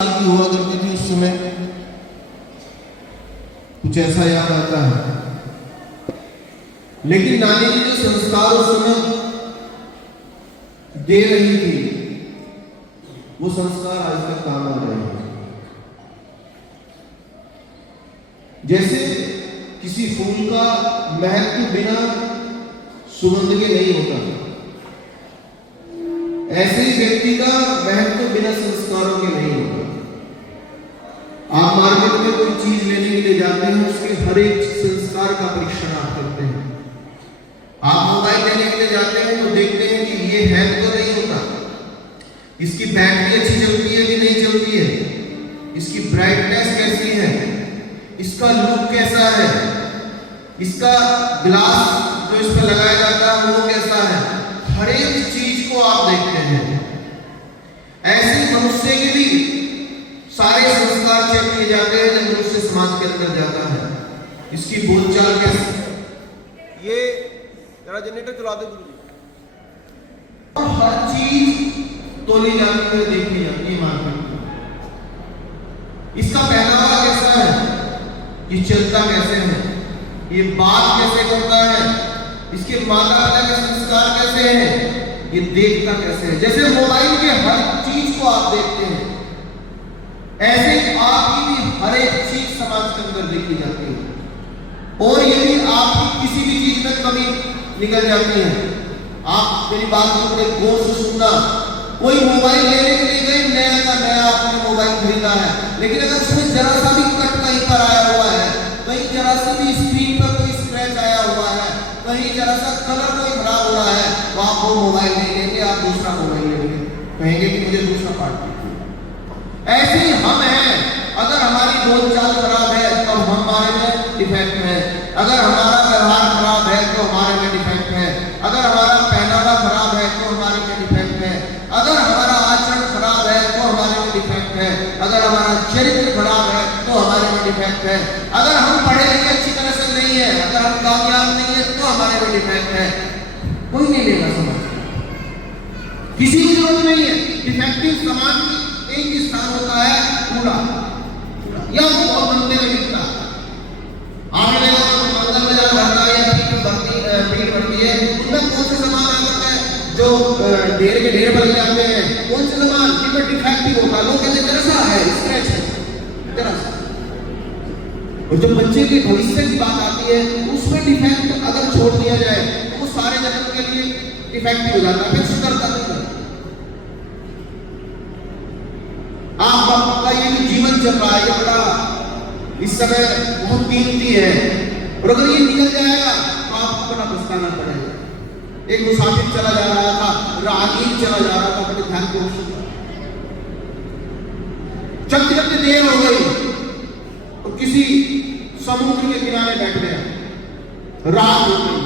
की हुआ करती थी उस समय, कुछ ऐसा याद आता है। लेकिन नानी जी जो संस्कार उस समय दे रही थी, वो संस्कार आज तक काम आ रहे हैं। जैसे किसी फूल का महत्व बिना सुगंध के नहीं होता, ऐसे ही व्यक्ति का महत्व बिना संस्कारों के नहीं होता। आप मार्केट में कोई चीज लेने के लिए जाते हैं, उसके हर एक संस्कार का परीक्षण आप करते हैं। आप मोबाइल लेने के लिए जाते हैं तो देखते हैं कि ये हैंग तो नहीं होता, इसकी बैटरी अच्छी चलती है कि नहीं चलती है, इसकी ब्राइटनेस कैसी है, इसका लुक कैसा है, इसका ग्लास जो इस पर लगाया जाता है वो कैसा है। हर एक चीज को आप देखते हैं। ऐसे मनुष्य के भी सारे संस्कार चेक किए जाते हैं जब मनुष्य समाज के अंदर जाता है। इसकी बोलचाल कैसे, ये जरा जनरेटर चला दो गुरु जी। हर चीज तोली जाती है, देखी जाती है मार्केट में। इसका पहनावा कैसा है, ये चलता कैसे है, ये बात कैसे करता है, इसके माता पिता के संस्कार कैसे हैं, ये देखता कैसे है। जैसे मोबाइल के हर चीज को आप देखते हैं, ऐसे आपकी भी हर एक चीज समाज के अंदर देखी जाती है। और यदि आपकी किसी भी चीज में कमी निकल जाती है, आप मेरी बात को बड़े गौर से सुनना। कोई मोबाइल लेने के लिए गए, नया का नया आपने मोबाइल खरीदा है, लेकिन अगर उसमें जरा सा भी कट कहीं पर आया हुआ है, कहीं जरा सा भी स्क्रीन पर कोई स्क्रैच आया हुआ है, कहीं जरा सा कलर कोई खराब हुआ है, तो आप वो मोबाइल नहीं लेंगे, आप दूसरा मोबाइल लेंगे, कहेंगे कि मुझे दूसरा पार्ट दीजिए। ऐसे ही हम हैं। अगर हमारी बोलचाल खराब है तो हमारे में डिफेक्ट है, अगर हमारा व्यवहार खराब है तो हमारे में डिफेक्ट है, अगर हमारा पहनावा खराब है तो हमारे में डिफेक्ट है, अगर हमारा आचरण खराब है तो हमारे में डिफेक्ट है, अगर हमारा चरित्र खराब है तो हमारे में डिफेक्ट है, अगर हम पढ़े लिखे अच्छी तरह से नहीं है, अगर हम कामयाब नहीं है तो हमारे में डिफेक्ट है। कोई नहीं लेगा समझ, किसी की जरूरत नहीं है। डिफेक्टिव समाज की एक ही स्थान होता है पूरा, या वो बंदे में दिखता। आपने देखा मंदिर में जब जाता है या भीड़ बढ़ती है, उनमें कौन से सामान आ जाता है जो ढेर के ढेर बन जाते हैं, कौन से सामान जिनमें डिफेक्टिव होता है, लोग कहते हैं जरा सा है, स्क्रैच है, जरा सा। और जब बच्चे के भविष्य की बात आती है, उसमें डिफेक्ट अगर छोड़ दिया जाए तो वो सारे जन्म के लिए डिफेक्टिव हो जाता है, फिर सुधरता नहीं है। आपका ये जो जीवन चल रहा है, ये बड़ा इस समय बहुत कीमती है, और अगर ये निकल जाएगा तो आपको बड़ा पछताना पड़ेगा। एक मुसाफिर चला जा रहा था, राहगीर चला जा रहा था, बड़े ध्यान को चलते चलते देर हो गई और किसी समुद्र के किनारे बैठ गया। रात हो गई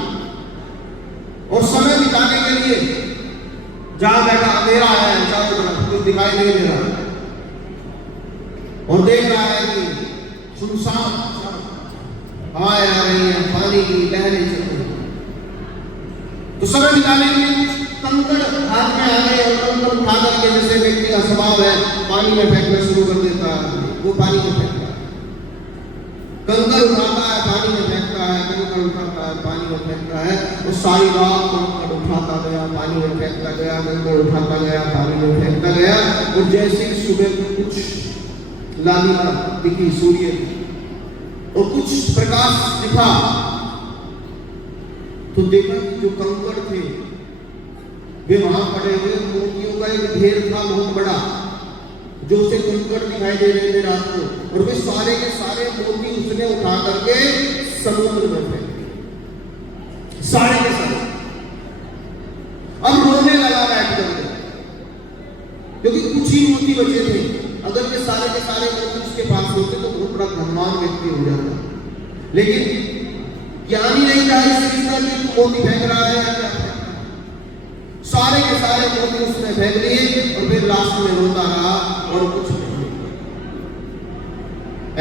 और समय बिताने के लिए जहां बैठा अंधेरा है, चारों तरफ कुछ दिखाई नहीं दे रहा, और देख रहा है कि सुनसान हवाएं आ रही हैं, पानी की लहरें चल रही हैं। तो समय बिताने के लिए कंकड़ हाथ में आ गए और कंकड़ उठा करके, जैसे व्यक्ति का स्वभाव है, पानी में फेंकना शुरू कर देता है, वो पानी में फेंकता है। कंकड़ उठाता है, पानी में फेंकता है, कंकड़ उठाता है, पानी में फेंकता है, और सारी रात कंकड़ उठाता गया, पानी में फेंकता गया, कंकड़ उठाता गया, पानी में फेंकता गया। और जैसे सुबह को कुछ लालिमा दिखी सूर्य और कुछ प्रकाश दिखा, तो देखा कि जो कंकड़ थे वे वहां पड़े हुए मोतियों का एक ढेर था बहुत बड़ा, जो उसे कंकड़ दिखाई दे रहे थे रात को, और वे सारे के सारे मोती उसने उठा करके समुद्र में फेंक दिए, सारे के सारे। अब रोने लगा बैठ करके, क्योंकि कुछ ही मोती बचे थे। अगर ये सारे के सारे मोती उसके पास होते तो बहुत बड़ा धनवान व्यक्ति हो जाता, लेकिन ज्ञान ही नहीं था इस चीज का कि तू मोती फेंक रहा है या क्या। सारे के सारे मोती उसने फेंक लिए और फिर लास्ट में रोता रहा और कुछ नहीं।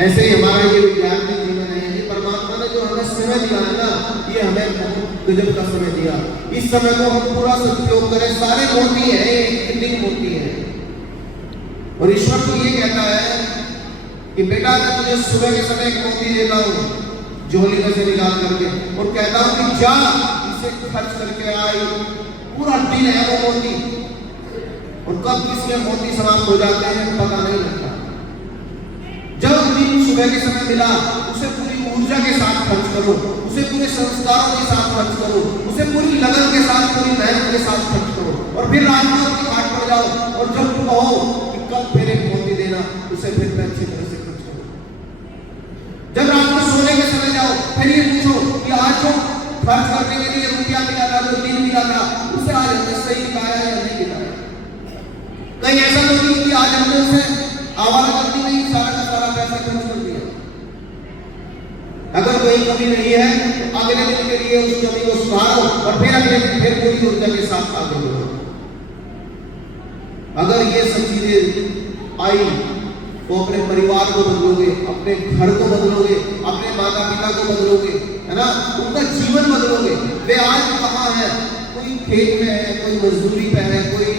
ऐसे ही हमारा ये विद्यार्थी जीवन है, ये परमात्मा ने जो हमें समय दिया है ना, ये हमें बहुत गजब का समय दिया। इस समय को हम पूरा सदुपयोग करें। सारे मोती है, एक मोती है, और ईश्वर तो ये कहता है कि बेटा मैं तुझे सुबह के समय एक मोती देता हूँ झोली में से निकाल करके, और कहता हूँ कि जा इसे खर्च करके आई। पूरा दिन है वो मोती, और कब किसमें मोती समाप्त हो जाते हैं पता नहीं लगता। जब दिन सुबह के समय मिला उसे पूरी ऊर्जा के साथ खर्च करो, उसे पूरे संस्कारों के साथ खर्च करो, उसे पूरी लगन के साथ, पूरी मेहनत के साथ खर्च करो, और फिर रात में अपनी घाट पर जाओ, और जब तुम कहो कि कल फिर एक मोती देना, उसे फिर अच्छी तरह से खर्च करो। जब रात में सोने के समय जाओ, फिर ये पूछो कि आज जो खर्च करने के लिए रुपया मिला था, जो दिन मिला था, उसे आज हमने सही बिताया या नहीं बिताया। कहीं ऐसा तो नहीं कि आज हमने उसे आवाज़ नहीं, सारा का सारा पैसा खर्च कर दिया। अगर कोई कमी नहीं है तो अगले दिन के लिए उस कमी को सुधारो, और फिर अगले दिन फिर पूरी ऊर्जा के साथ आगे बढ़ो। अगर ये सब चीजें आई तो अपने परिवार को बदलोगे, अपने घर को बदलोगे, अपने माता पिता को बदलोगे, है ना, उनका जीवन बदलोगे। वे आज कहाँ है? कोई खेत में है, कोई मजदूरी पे है, कोई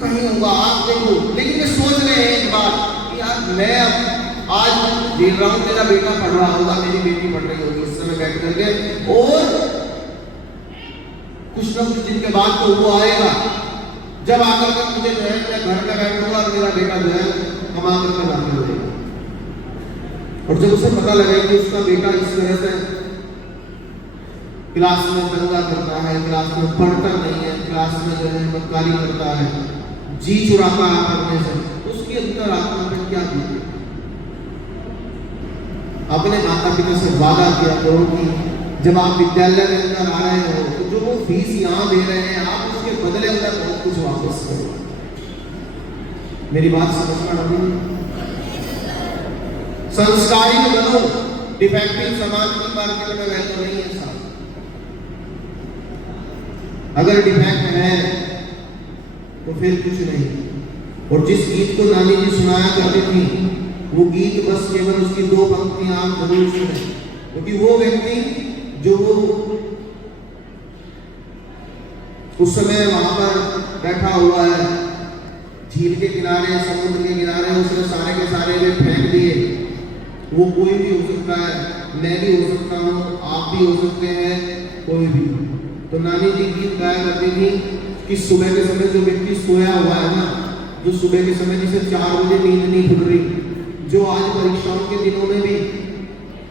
कहीं होगा, आप देखो। लेकिन वे सोच रहे हैं एक बात कि यार मैं आज देख रहा हूँ, मेरा बेटा पढ़ रहा होगा, मेरी बेटी पढ़ रही होगी इस समय बैठ करके, और कुछ न कुछ दिन के बाद तो वो आएगा जब आकर के मुझे जो है मैं घर में बैठूंगा और मेरा बेटा जो है कमा करके दाखिल हो जाएगा। और जब उसे पता लगे कि उसका बेटा इस तरह से क्लास में दंगा करता है, क्लास में पढ़ता नहीं है, क्लास में जो है बदकारी करता है, जी चुराता है पढ़ने से, उसकी अंदर आत्मा में क्या बीते। अपने माता पिता से वादा किया करो कि जब आप विद्यालय के अंदर आ रहे हो तो जो वो फीस यहाँ दे रहे हैं आप उसके बदले अंदर बहुत कुछ वापस करो। मेरी बात समझना नहीं, संस्कारी बनो, डिफेक्टिव समाज की मार्केट में वैल्यू नहीं है साहब। अगर डिफेक्ट है तो फिर कुछ नहीं। और जिस गीत को नानी जी सुनाया करती थी वो गीत बस केवल उसकी 2 पंक्तियां आप जरूर सुने, क्योंकि वो व्यक्ति जो वो उस समय वहां पर बैठा हुआ है झील के किनारे, समुद्र के किनारे, उसने सारे के सारे वे फेंक दिए। वो कोई भी हो सकता है, मैं भी हो सकता हूँ, आप भी हो सकते हैं, कोई भी। तो नानी जी गीत गाया करती थी कि सुबह के समय जो व्यक्ति सोया हुआ है ना, जो सुबह के समय जिसे 4 बजे नींद नहीं खुल रही, जो आज परीक्षाओं के दिनों में भी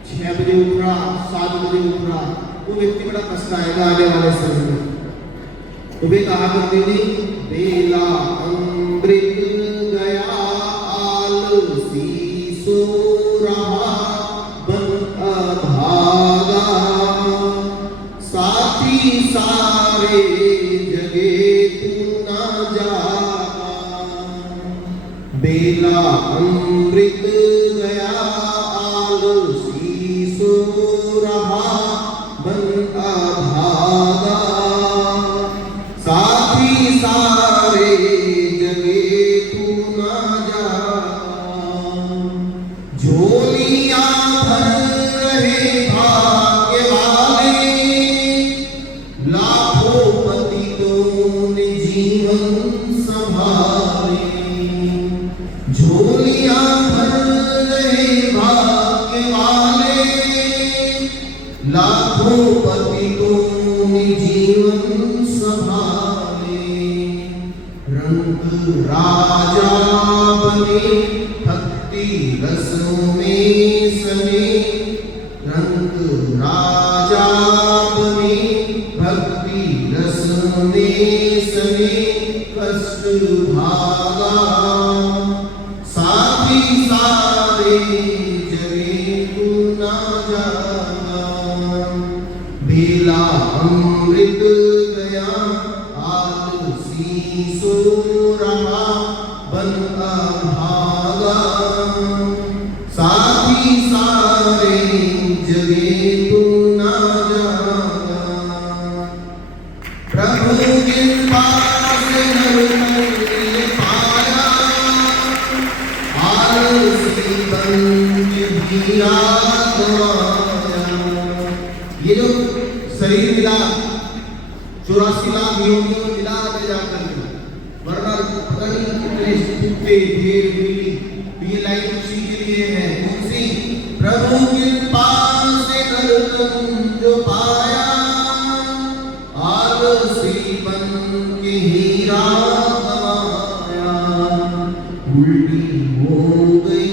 6 बजे उठ रहा, 7 बजे उठ रहा, वो व्यक्ति बड़ा पछताएगा आने वाले समय में। तो वे कहा करती थी, बेला अमृत गया आलसी सो रहा बन अभागा, साथी सारे जगे तू ना जागा। बेला अमृत गया आलसी सो रहा बन अभागा, साथी सारे जगे तू ना जागा। झोलियां भर रहे भाग्य वाले, लाखों पतितों ने जीवन संभाले। झोलियां भर रहे भाग्य वाले, लाखों पतितों ने जीवन संभाले। रंग राजा बने भक्ति रसों में सने, रंग राजा बने भक्ति रसों में सने, कष्ट भागा, साथी सारे जगे तू ना जागा। बेला अमृत गया आलसी सो रहा बन अभागा, साथी सारे जगे तू ना जागा। प्रभु कृपा से नर पाया, आलसी बन हीरा गवाया। ये जो शरीर मिला 84 लाख योगियों में मिला जाकर, वरना पता नहीं टूटे ढेर मिली। ये लाइन उसी के लिए है, कौन सी? प्रभु कृपा से नरकम जो पाया, आलसी बन के हीरा गवाया। उल्टी हो गई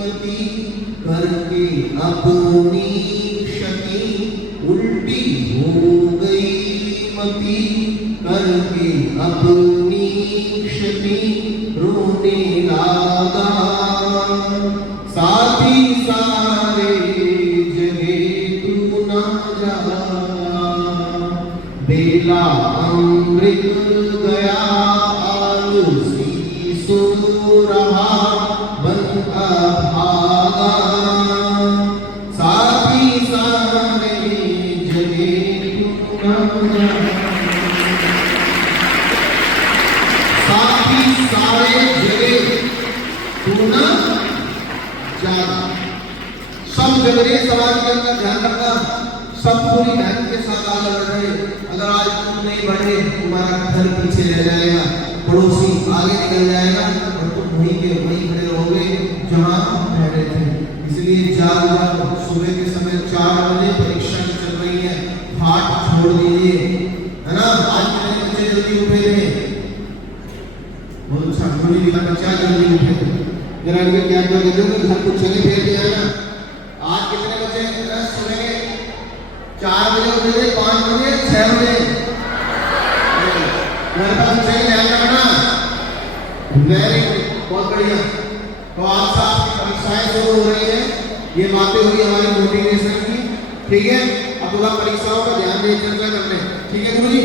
मती करके अपनी क्षति, उल्टी हो गई मती करके अपनी क्षति, रोने लगा साथी सारे जगे तू न जा। बेला अमृत गया आलसी सो रहा, बन का भागा साथी सारे जगे तू न जा। साथी सारे जगे तू न जा। सब जगह समाज के अंदर ध्यान रखना, सब पूरी मेहनत के साथ आगे बढ़ रहे। अगर आज तुम नहीं बढ़े, तुम्हारा घर पीछे रह जाएगा, पड़ोसी आगे निकल जाएगा और तुम वहीं के वहीं खड़े रहोगे जहां ठहरे थे। इसलिए जाग जाओ, सुबह के समय 4 बजे परीक्षा चल रही है, फाट छोड़ दीजिए, है ना। आज मेरे बच्चे जल्दी उठे थे, बहुत अच्छा, मुझे भी बच्चा जल्दी उठे थे। जरा इनके क्या क्या कहते हो, घर को चले फेर दिया ना। आज कितने बजे सुबह 4 बजे उठे थे, 5 बजे, 6 बजे? घर का सही ध्यान रखना। वेरी गुड, बहुत बढ़िया। तो आज से आपकी परीक्षाएं शुरू हो रही है, ये बातें हुई हमारी मोटिवेशन की, ठीक है। अब थोड़ा परीक्षाओं का ध्यान दे चर्चा करने, ठीक है गुरु जी।